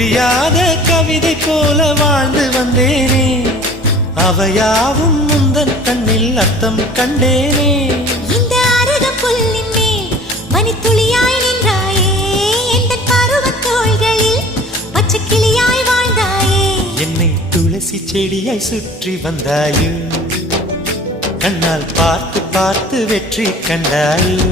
புரியாத கவிதை போல வாழ்ந்து வந்தேனே, அவையாவும் முந்தன் கண்ணில் அர்த்தம் கண்டேனே. இந்த அருகம் புல்லின் மேல் மணித்துளியாய் நின்றாயே, எந்த பருவத் தோள்களில் பச்சை கிளியாய் வாழ்ந்தாயே. என்னை துளசி செடியாய் சுற்றி வந்தாயோ, கண்ணால் பார்த்து பார்த்து வெற்றி கண்டாயோ.